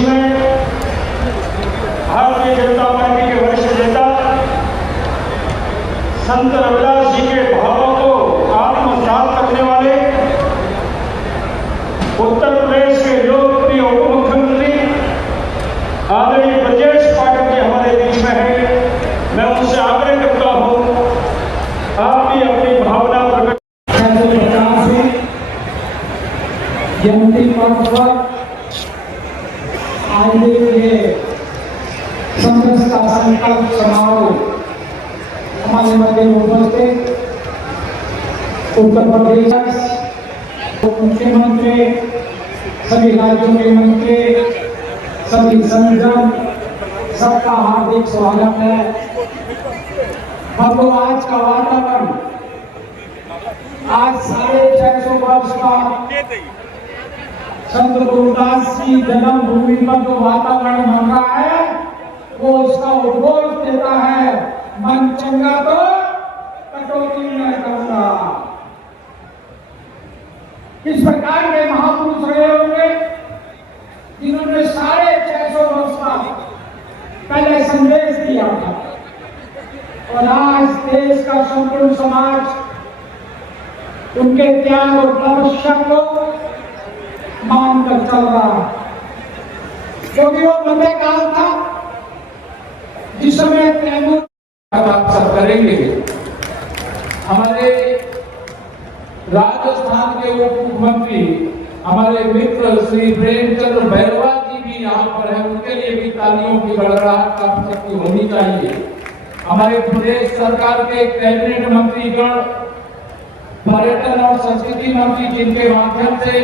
बीच में भारतीय जनता पार्टी के वरिष्ठ नेता संत रविदास जी के भावों को आत्मसात करने वाले उत्तर प्रदेश के लोकप्रिय उप मुख्यमंत्री आदरणीय ब्रजेश पाठक जी हमारे बीच में हैं। मैं उनसे आग्रह करता हूं, आप भी अपनी भावना प्रकट जयंती पर्व पर आयोजित ये संघर्ष का संकल्प समारोह हमारे मध्य उपस्थित उत्तर प्रदेश मुख्यमंत्री, सभी राज्यों के मंत्री, सभी संगठन, सबका हार्दिक स्वागत है। हम लोग आज का वातावरण, आज 650 वर्ष का संत गुरुदास की जन्मभूमि पर जो वातावरण बन रहा है वो उसका उद्घोष देता है, मन चंगा तो कटौती न करूंगा। किस प्रकार के महापुरुष रहे होंगे जिन्होंने 650 वर्ष का पहले संदेश दिया था, और आज देश का संपूर्ण समाज उनके त्याग और तपस्या को मानकर चल रहा है। क्योंकि वो मध्यकाल था जिस समय तैमूर आप सब करेंगे। हमारे राजस्थान के उप मुख्यमंत्री हमारे मित्र श्री प्रेमचंद्र भैरवा जी भी यहाँ पर है, उनके लिए भी तालियों की गड़गड़ाहट आप सबकी होनी चाहिए। हमारे प्रदेश सरकार के कैबिनेट मंत्रीगण, पर्यटन और संस्कृति मंत्री, जिनके माध्यम से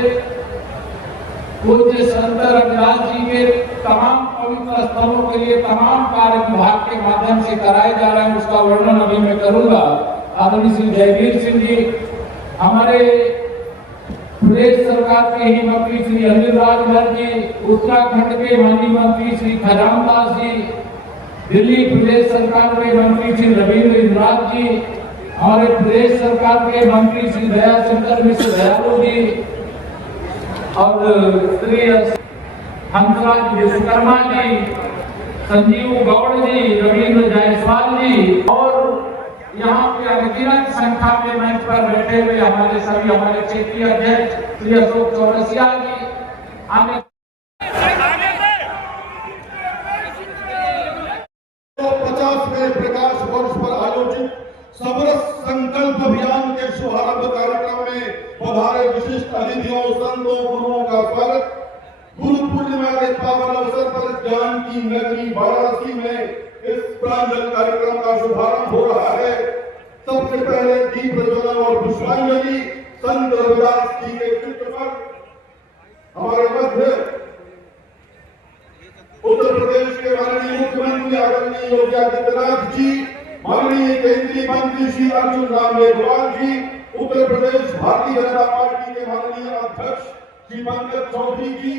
पूज्य संत रविदास जी के तमाम पवित्र स्थलों के लिए तमाम कार्य विभाग के माध्यम से कराए जा रहे हैं, उसका वर्णन अभी मैं करूंगा। आदरणीय श्री जयवीर सिंह जी, हमारे प्रदेश सरकार के ही मंत्री श्री अनिल राजभर जी, उत्तराखंड के माननीय मंत्री श्री खजाम दास जी, दिल्ली प्रदेश सरकार के मंत्री श्री रविंद्र इंद्राज जी, हमारे प्रदेश सरकार के मंत्री श्री दया शंकर मिश्र दयालु जी, और श्री हंसराज विश्वकर्मा जी, संजीव गौड़ जी, रविंद्र जायसवाल जी, और यहाँ पे अनगिनत संख्या में मंच पर बैठे हुए हमारे क्षेत्रीय अध्यक्ष श्री अशोक चौरसिया जी, आगे 50वें प्रकाश वर्ष पर आयोजित समरस संकल्प अभियान के शुभारंभ कार्यक्रम में पधारे विशिष्ट अतिथियों, संतों, गुरुओं का स्वागत। गुरु पूर्णिमा के पावन अवसर पर ज्ञान की नगरी वाराणसी में इस प्रांजल कार्यक्रम का शुभारंभ हो रहा है। सबसे पहले दीप प्रज्वलन और पुष्पांजलि संत रविदास जी के चित्र पर हमारे मध्य उत्तर प्रदेश के माननीय मुख्यमंत्री आदरणीय योगी आदित्यनाथ जी, माननीय केंद्रीय मंत्री श्री अर्जुन राम मेघवाल जी, उत्तर प्रदेश भारतीय जनता पार्टी के माननीय अध्यक्ष श्री पंकज चौधरी जी,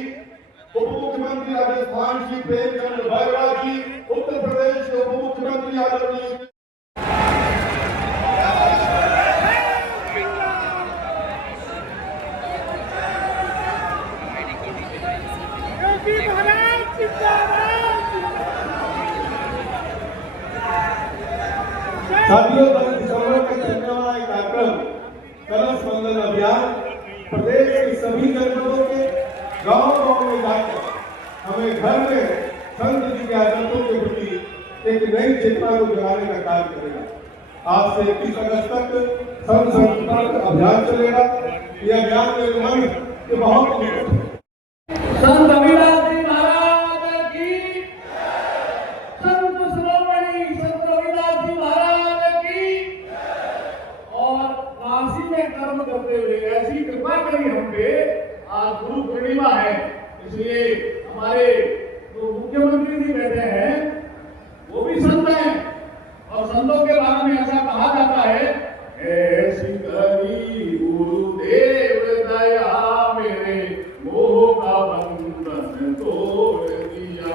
उप मुख्यमंत्री राजस्थान श्री प्रेमचंद्र भैरवा जी, उत्तर प्रदेश के उप मुख्यमंत्री आदरणीय साथियों, 10 दिसंबर तक चलने वाला एक कार्यक्रम कलश बंधन अभियान प्रदेश के सभी जनपदों के गांव-गांव में जाकर हमें घर में संत जी के आदर्शों के प्रति एक नई चेतना को जगाने का कार्य करेगा। आज से 21 अगस्त तक संत संस्कृत अभियान चलेगा। यह अभियान में मन के बहुत संत रविदास जी महाराज की, संत शिरोमणि संत रविदास जी महाराज की, और काशी में कर्म करते हुए ऐसी कृपा करी हम पे। आज गुरु पूर्णिमा है, इसलिए हमारे जो मुख्यमंत्री जी बैठे हैं वो भी संत हैं, और संतों के बारे में ऐसा कहा जाता है, ऐसी करी गुरुदेव दया मेरे मोह का बंधन तोड़ दिया,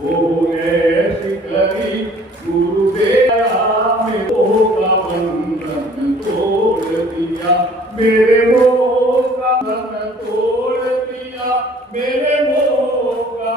ओ ऐसी करी गुरुदेव मेरे मोह का बंधन तोड़ दिया, मेरे मोह का बंधन तोड़ दिया, मेरे मोह का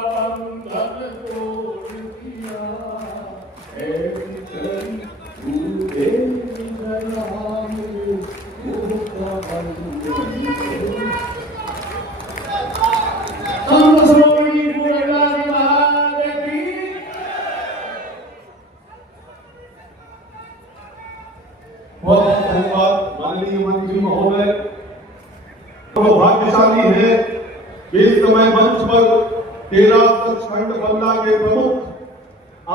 सचखंड बल्ला के प्रमुख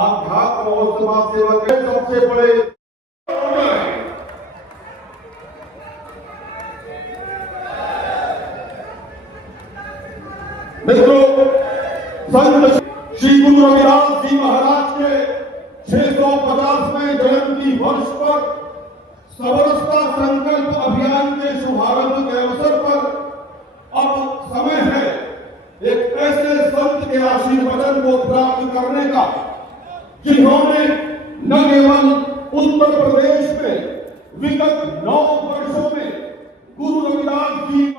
आध्यात्म और समाज सेवा के सबसे बड़े मित्रों, संत श्री गुरु रविदास जी महाराज के 650वें जयंती वर्ष पर सबरसता संकल्प अभियान के शुभारंभ के अवसर पर अब समय है एक ऐसे संत के आशीर्वचन को प्राप्त करने का जिन्होंने न केवल उत्तर प्रदेश में विगत 9 वर्षों में गुरु रविदास जी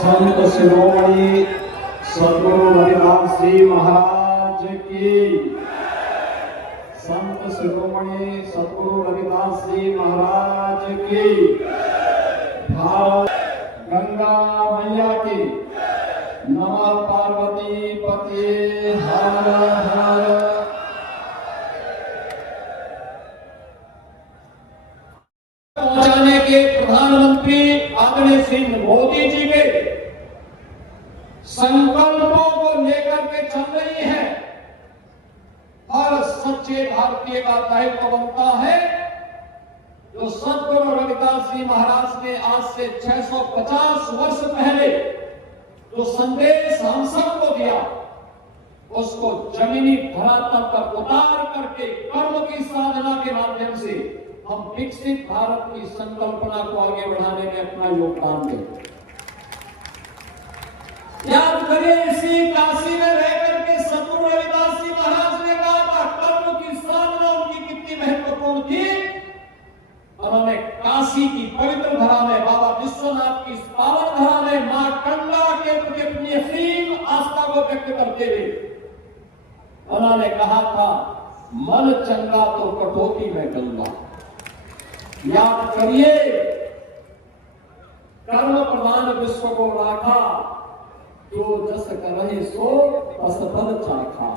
संत शिरोमणि सद्गुरु रविदास जी महाराज की, संत शिरोमणि सद्गुरु रविदास जी महाराज की, भारत गंगा मैया की, नमः पार्वती पते हर हर। पहुंचाने के प्रधानमंत्री आदरणीय श्री मोदी जी के संकल्पों को लेकर के चल रही है। हर सच्चे भारतीय का दायित्व बनता है जो सद्गुरु रविदास जी महाराज ने आज से 650 वर्ष पहले जो संदेश हम सबको दिया उसको जमीनी धरातल पर उतार करके कर्म की साधना के माध्यम से हम विकसित भारत की संकल्पना को आगे बढ़ाने में अपना योगदान दें। याद करिए, इसी काशी में रहकर के सद्गुरु रविदास जी महाराज ने कहा था कर्म की साधना उनकी कितनी महत्वपूर्ण थी। उन्होंने काशी की पवित्र धरा में, बाबा विश्वनाथ की पावन धरा में मां गंगा के प्रति अपनी असीम आस्था को व्यक्त करते हुए उन्होंने कहा था मन चंगा तो कटौती में गंगा। याद करिए, कर्म प्रधान विश्व को राखा जो जस करहि सो तस फल चाखा,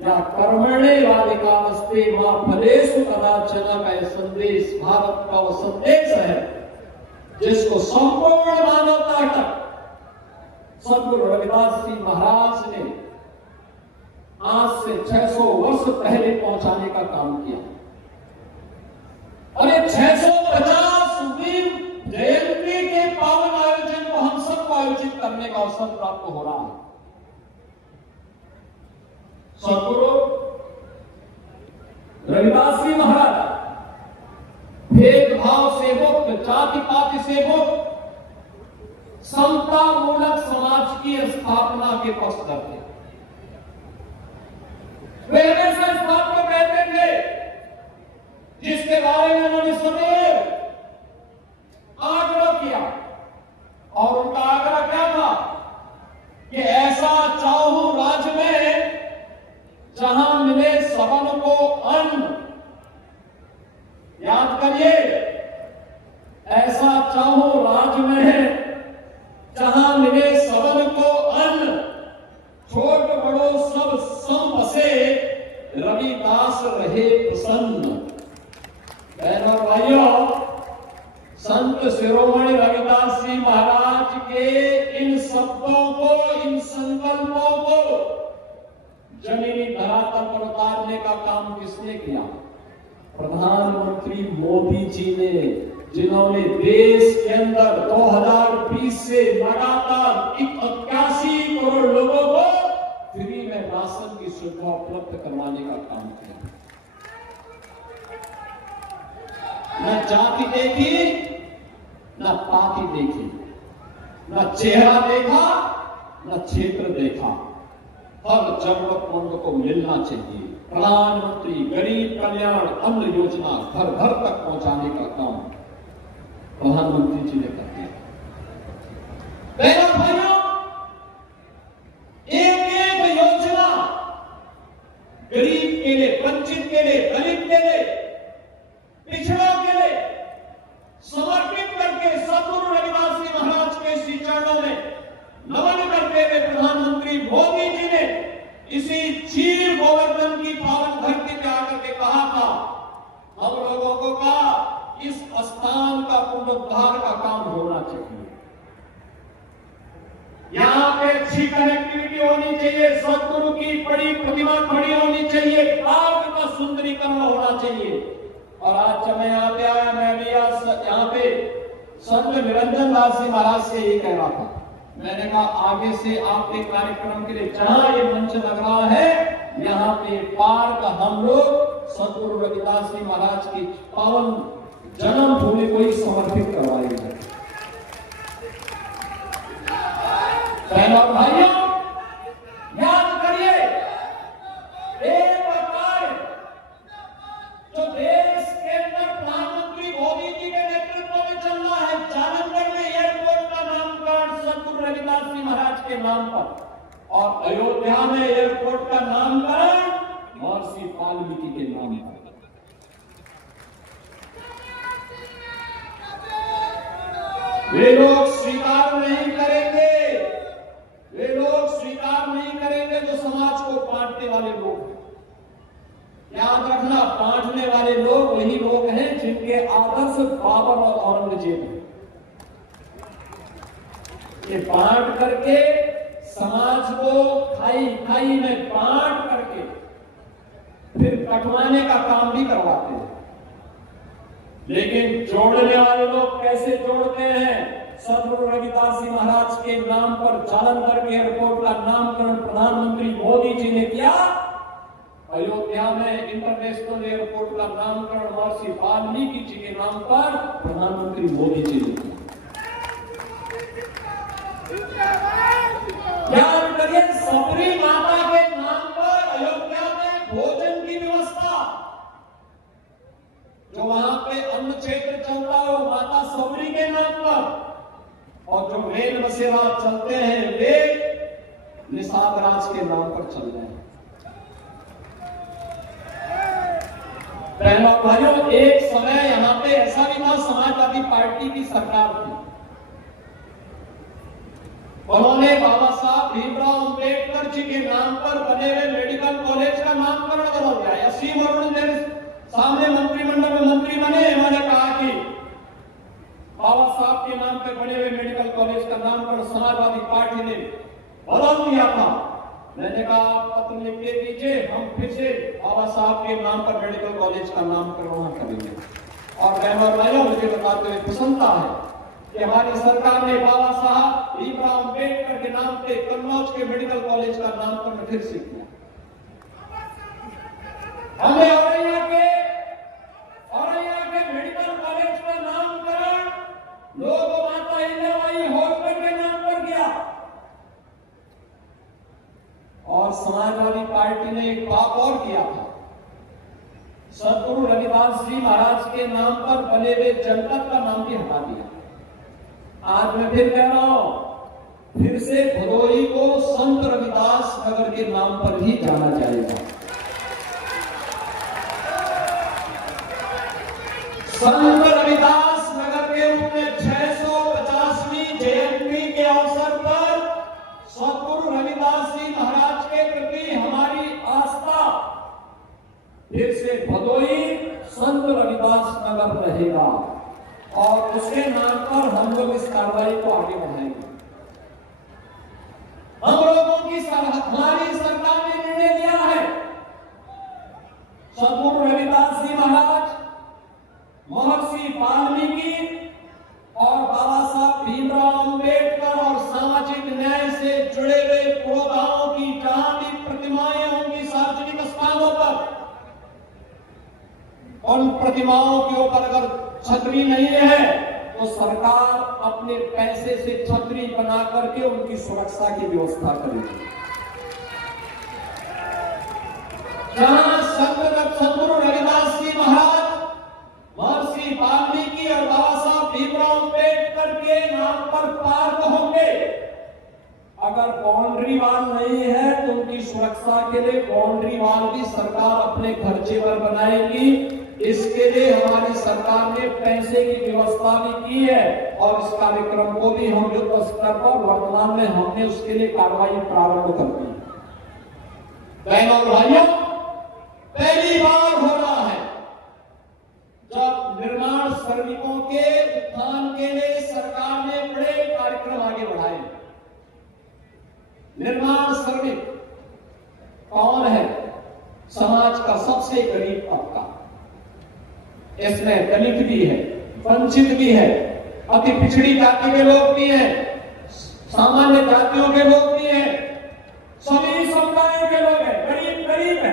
या कर्मणे वादिकामस्ते मां फलेषु कदाचन का यह संदेश भारत का वो संदेश है जिसको संपूर्ण मानवता तक सद्गुरु रविदास जी महाराज ने आज से 600 वर्ष पहले पहुंचाने का काम किया। और ये 650वीं जयंती के पावन आयोजन को हम सबको आयोजित करने का अवसर प्राप्त हो रहा है। सद्गुरु रविदास जी महाराज भेदभाव से मुक्त, जाति पाति से मुक्त, समता मूलक समाज की स्थापना के पक्षधर थे। वे हमेशा इस बात को कहते थे जिसके बारे में उन्होंने सदैव आग्रह किया, और उनका आग्रह क्या था कि ऐसा चाहूं राज्य में जहां मिले सबन को अन्न। याद करिए, ऐसा चाहूं राज्य में जहां मिले सबन को अन्न, छोट बड़ो सब सम बसे, रविदास रहे प्रसन्न। बहनों भाइयों, संत शिरोमणि रविदास जी महाराज के इन शब्दों को, इन संकल्पों को जमीनी धरातल पर उतारने का काम किसने किया? प्रधानमंत्री मोदी जी ने, जिन्होंने देश के अंदर 2020 से लगातार 81 करोड़ लोगों को फ्री में राशन की सुविधा उपलब्ध करवाने का काम किया। न जाति देखी, न पार्टी देखी, न चेहरा देखा, न क्षेत्र देखा। हर जरूरतमंद को मिलना चाहिए। प्रधानमंत्री गरीब कल्याण अन्न योजना घर घर तक पहुंचाने का काम प्रधानमंत्री जी ने कर दिया। बहनों भाइयों, एक एक योजना गरीब के लिए, वंचित के लिए, दलित के लिए, पिछड़ों के लिए समर्पित करके सद्गुरु रविदास जी महाराज के श्री चरणों में नमन करते हुए प्रधानमंत्री मोदी जी ने इसी चीर गोवर्धन की पावन धरती पे आकर के कहा था, हम लोगों को कहा इस स्थान का पुनरुद्धार का काम होना चाहिए। यहाँ पे अच्छी कनेक्टिविटी की बड़ी प्रतिमा खड़ी होनी चाहिए, पार्क का सुंदरीकरण होना चाहिए। और आज जब मैं यहाँ पे आया, मैं भी यहाँ पे संत निरंजन दास जी महाराज से यही कह रहा था। मैंने कहा आगे से आपके कार्यक्रम के लिए जहां ये मंच लग रहा है, यहाँ पे पार्क हम लोग सतगुरु रविदास जी महाराज की पावन जन्मभूमि को ही समर्पित करवाएंगे। बहनों और भाइयों, याद करिए, एक प्रकार जो देश के अंदर प्रधानमंत्री मोदी जी के नेतृत्व में चल रहा है, जालंधर में एयरपोर्ट का नामकरण सतगुरु रविदास जी महाराज के नाम पर, और अयोध्या में एयरपोर्ट का नामकरण महर्षि वाल्मीकि के नाम पर। वे लोग स्वीकार नहीं करेंगे, वे लोग स्वीकार नहीं करेंगे जो समाज को बांटने वाले लोग हैं। याद रखना, बांटने वाले लोग वही लोग हैं जिनके आदर्श बाबर और औरंगजेब हैं। ये बांट करके समाज को खाई खाई में बांट करके फिर कटवाने का काम भी करवाते हैं। लेकिन जोड़ने वाले लोग कैसे जोड़ते हैं? सतगुरु रविदास जी महाराज के नाम पर जालंधर के एयरपोर्ट का नामकरण प्रधानमंत्री मोदी जी ने किया। अयोध्या में इंटरनेशनल एयरपोर्ट का नामकरण महर्षि वाल्मीकि जी के नाम पर प्रधानमंत्री मोदी जी ने किया। याद करिए, सबरी माता के नाम पर अयोध्या में भोजन की व्यवस्था, जो वहां पे अन्न क्षेत्र चलता है वो माता सबरी के नाम पर, और जो रेल बसेरा चलते हैं वे निषाद राज के नाम पर चल रहे हैं। बहनों भाइयों, एक समय यहां पे ऐसा भी था, समाजवादी पार्टी की सरकार थी, उन्होंने बाबा साहब भीमराव अंबेडकर जी के नाम पर बने हुए मेडिकल कॉलेज का नामकरण बदल दिया। असीम अरुण मेरे सामने मंत्रिमंडल में मंत्री बने, उन्होंने कहा कि बाबा साहब के नाम पे बने हुए मेडिकल कॉलेज का नामकरण समाजवादी पार्टी ने बदल दिया था। मैंने कहा पत्र लिख के दीजिए, हम फिर से बाबा साहब के नाम पर मेडिकल कॉलेज का नामकरण करेंगे। और बहनों और भाइयों, मुझे बताते हुए प्रसन्नता है कि हमारी सरकार ने बाबा साहब भीमराव अंबेडकर के नाम पे कन्नौज के मेडिकल कॉलेज का नामकरण फिर से किया। हमने औरैया के मेडिकल कॉलेज का नामकरण लोक माता अहिल्याबाई हॉस्पिटल के नाम पर किया। और समाजवादी पार्टी ने एक पाप और किया था, सतगुरु रविदास जी महाराज के नाम पर बने हुए जनपद का नाम भी हटा दिया। आज मैं फिर कह रहा हूं, फिर से भदोही को संत रविदास नगर के नाम पर ही जाना जाएगा। संत रविदास नगर के रूप में 650वीं जयंती के अवसर पर सतगुरु रविदास जी महाराज के प्रति हमारी आस्था फिर से भदोही संत रविदास नगर रहेगा, और उसके नाम पर हम लोग इस कार्रवाई को आगे बढ़ाएंगे। हम लोगों की हमारी सरकार ने निर्णय लिया है, सतगुरु रविदास जी महाराज, महर्षि वाल्मीकि और बाबा साहब भीमराव अंबेडकर और सामाजिक न्याय से जुड़े हुए पुरोधाओं की जहां भी प्रतिमाएं होंगी सार्वजनिक स्थानों पर, उन प्रतिमाओं के ऊपर अगर छतरी नहीं है तो सरकार अपने पैसे से छतरी बना करके उनकी सुरक्षा की व्यवस्था करेगी। जहां सतगुरु रविदास जी महाराज, महर्षि वाल्मीकि और बाबा साहब भीमराव अंबेडकर के नाम पर पार्क होंगे, अगर बाउंड्री वाल नहीं है तो उनकी सुरक्षा के लिए बाउंड्री वाल भी सरकार अपने खर्चे पर बनाएगी। इसके लिए हमारी सरकार ने पैसे की व्यवस्था भी की है, और इस कार्यक्रम को भी हम युद्ध स्तर पर वर्तमान में हमने उसके लिए कार्रवाई प्रारंभ कर दी। बहनों और भाइयों, पहली बार हो रहा है जब निर्माण श्रमिकों के उत्थान के लिए सरकार ने बड़े कार्यक्रम आगे बढ़ाए। निर्माण श्रमिक सबसे गरीब तबका। इसमें दलित भी है, वंचित भी है, अति पिछड़ी जाति के लोग भी हैं, सामान्य जातियों के लोग भी हैं, सभी समुदायों के लोग हैं, गरीब गरीब है।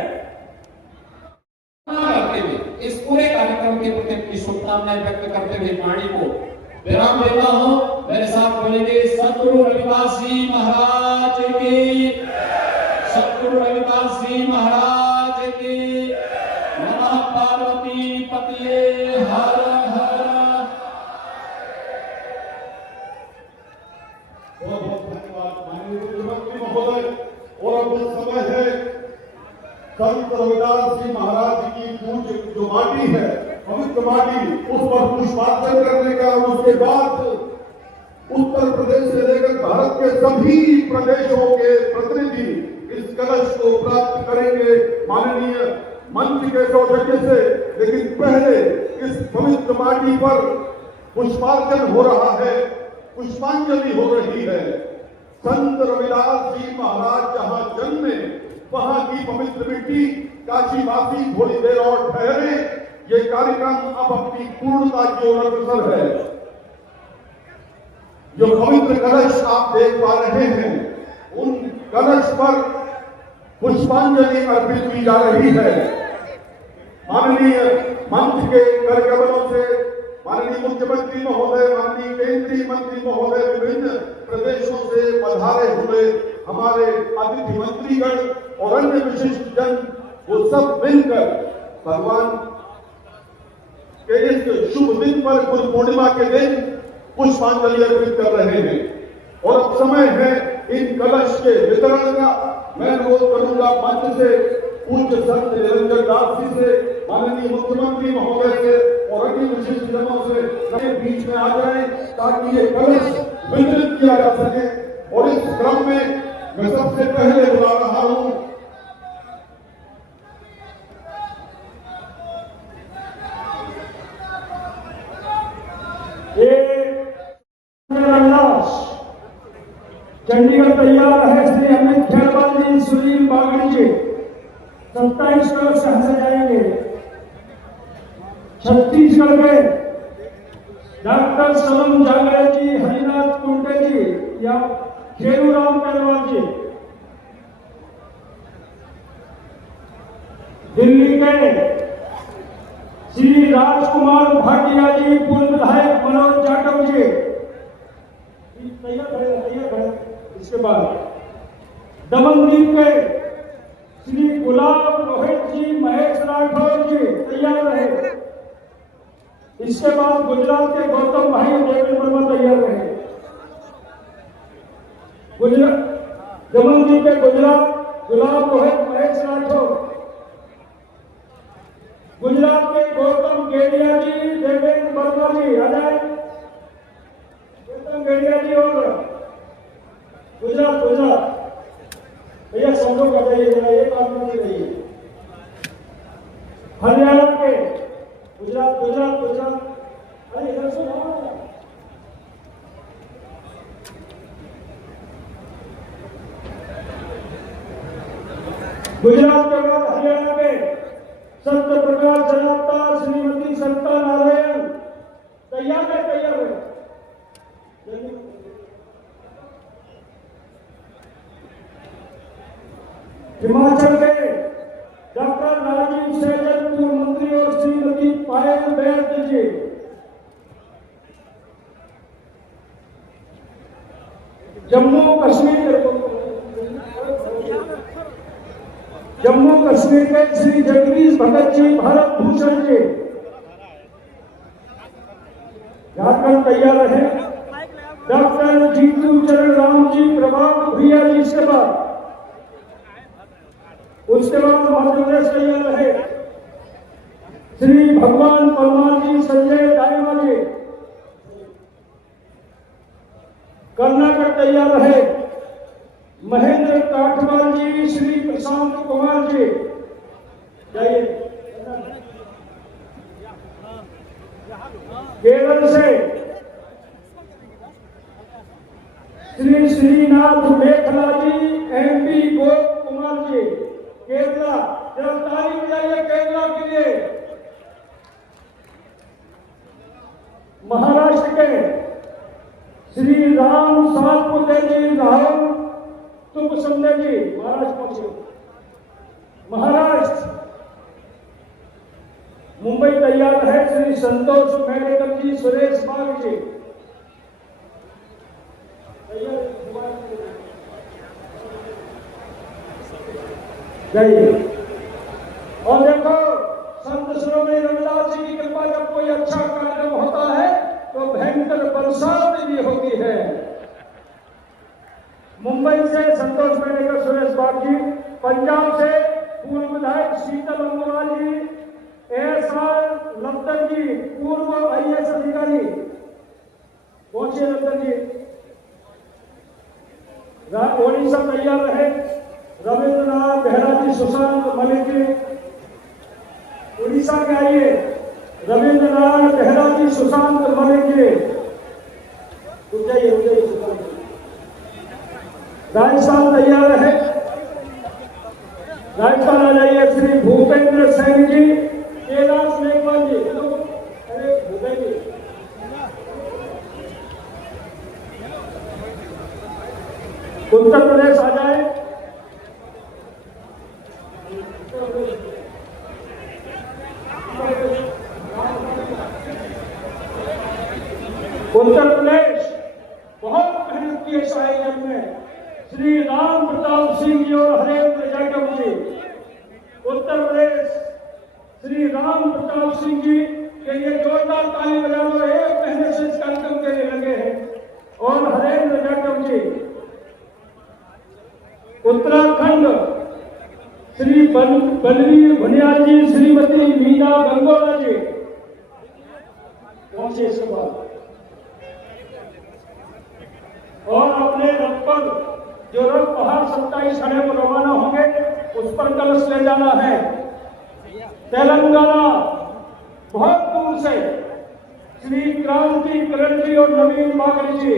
करते हुए इस पूरे कार्यक्रम के प्रति अपनी शुभकामनाएं व्यक्त करते हुए वाणी को विराम देता हूं। मेरे साथ बोलेंगे सतगुरु रविदास जी महाराज की, सतगुरु रविदास जी महाराज की। नमः पार्वती पतिये हर हर। बहुत बहुत धन्यवाद माननीय मुख्यमंत्री महोदय। और अब समय है संत रविदास जी महाराज की पूज्य जो माटी है, पवित्र माटी, उस पर पुष्पार्चन करने का। और उसके बाद उत्तर प्रदेश से लेकर भारत के सभी प्रदेशों के प्रतिनिधि इस कलश को प्राप्त करेंगे माननीय मंच के सौजन्य से। लेकिन पहले इस पवित्र माटी पर पुष्पार्चन हो रहा है, पुष्पांजलि हो रही है। संत रविदास जी महाराज जहां जन्मे वहां की पवित्र मिट्टी, काशीवासी थोड़ी देर और ठहरे। ये कार्यक्रम अब अपनी पूर्णता की ओर अग्रसर है। जो पवित्र कलश आप देख पा रहे हैं, उन कलश पर पुष्पांजलि अर्पित की जा रही है। माननीय मंच के कार्यक्रमों से माननीय मुख्यमंत्री महोदय, माननीय केंद्रीय मंत्री महोदय, विभिन्न प्रदेशों से पधारे हुए हमारे अतिथि मंत्रीगण और अन्य विशिष्ट जन, वो सब मिलकर भगवान के इस शुभ दिन पर, गुरु पूर्णिमा के दिन, पुष्पांजलि अर्पित कर रहे हैं। और अब समय है इन कलश के वितरण का। मैं अनुरोध करूंगा मंच से पूज्य संत निरंजन दास जी से, माननीय मुख्यमंत्री महोदय से और अन्य विशिष्ट जनों से बीच में आ जाएं ताकि ये कलश वितरित किया जा सके। और इस क्रम में मैं सबसे पहले बुला रहा हूं चंडीगढ़ तैयार है श्री अमित खेरवाल जी, सुनील बागड़ी जी 27 करोड़ से हंसे जाएंगे। छत्तीसगढ़ में डॉक्टर सलम जागरे जी, हरिनाथ कुंडे जी या खेरूराम पेरवाल जी। दिल्ली के श्री राजकुमार भाटिया जी, पूर्व विधायक मनोज जाटव जी तैयार। इसके बाद दमनदीप के श्री गुलाब रोहित जी, महेश राठौर जी तैयार रहे। इसके बाद गुजरात के गौतम भाई, देवेंद्र वर्मा तैयार रहे। दमनदीप के गुजरात गुलाब रोहित, महेश राठौर। गुजरात के गौतम गेड़िया जी, देवेंद्र वर्मा जी आ जाए। गौतम गेड़िया जी और गुजरात भैया सब लोग बताइए जरा, एक आदमी नहीं रहिए। हरियाणा के गुजरात अरे इधर सुनो। गुजरात के बाद हरियाणा के संत प्रकाश जनावता, श्रीमती सत्ता नारायण तैयार है। हिमाचल के डॉक्टर राजीव सैजल, पूर्व मंत्री और श्रीमती पायल बैद जी। जम्मू कश्मीर के श्री जगदीश भगत जी, भारत भूषण जी। झारखंड तैयार रहे। डॉक्टर जीतू चरण राम जी, प्रभात भैया जी से बाद। उसके बाद मध्य प्रदेश तैयार रहे। श्री भगवान परमार जी, संजय दायमा जी। कर्नाटक तैयार रहे। महेंद्र काठवाल जी, श्री प्रशांत कुमार जी जाइए। केरल से श्री श्रीनाथ मेखला जी, MP गोप कुमार जी केरला। जरा तारीफ जाइए राम सातपुते जी, राहुल तुम संजय जी महाराष्ट्र पहुंचे। महाराष्ट्र मुंबई तैयार है श्री संतोष मेडेकर जी, सुरेश बाग जी जाइए। और देखो संत शिरोमणि रविदास जी की कृपा, जब कोई अच्छा कार्यक्रम होता है तो भयंकर बरसात भी होती है। मुंबई से संतोष मेडेकर, सुरेश बाग जी, पंजाब से पूर्व विधायक शीतल अंगुरा जी, एएसआर लफ्तर जी, पूर्व आईएएस अधिकारी पहुंचे लफ्तर जी। ओडिशा तैयार रहे, रविंद्रनाथ बेहरा जी, सुशांत मलिक जी उड़ीसा के आइए, रविंद्रनाथ बेहरा जी, सुशांत मलिक जी उज्जैन। राजस्थान तैयार है, राजस्थान आ जाइए श्री भूपेंद्र सिंह जी, कैलाश मेघवाल जी, अरे भूपेंद्र जी। उत्तर प्रदेश आ जाए, उत्तर प्रदेश बहुत मेहनत की इस आयोजन में श्री राम प्रताप सिंह जी और हरेंद्र जाटव जी। उत्तर प्रदेश श्री राम प्रताप सिंह जी के लिए जोरदार ताली बजा दो, एक महीने से इस कार्यक्रम के लिए लगे हैं। और हरेंद्र जाटव जी। उत्तराखंड श्री बलवीर भुनियाल जी, श्रीमती मीना गंगोला जी पहुंचे इसके बाद। और अपने रथ पर जो रथ पहाड़ 27 खड़े को रवाना होंगे, उस पर कलश ले जाना है। तेलंगाना बहुत दूर से श्री क्रांति करण जी और नवीन बागरी जी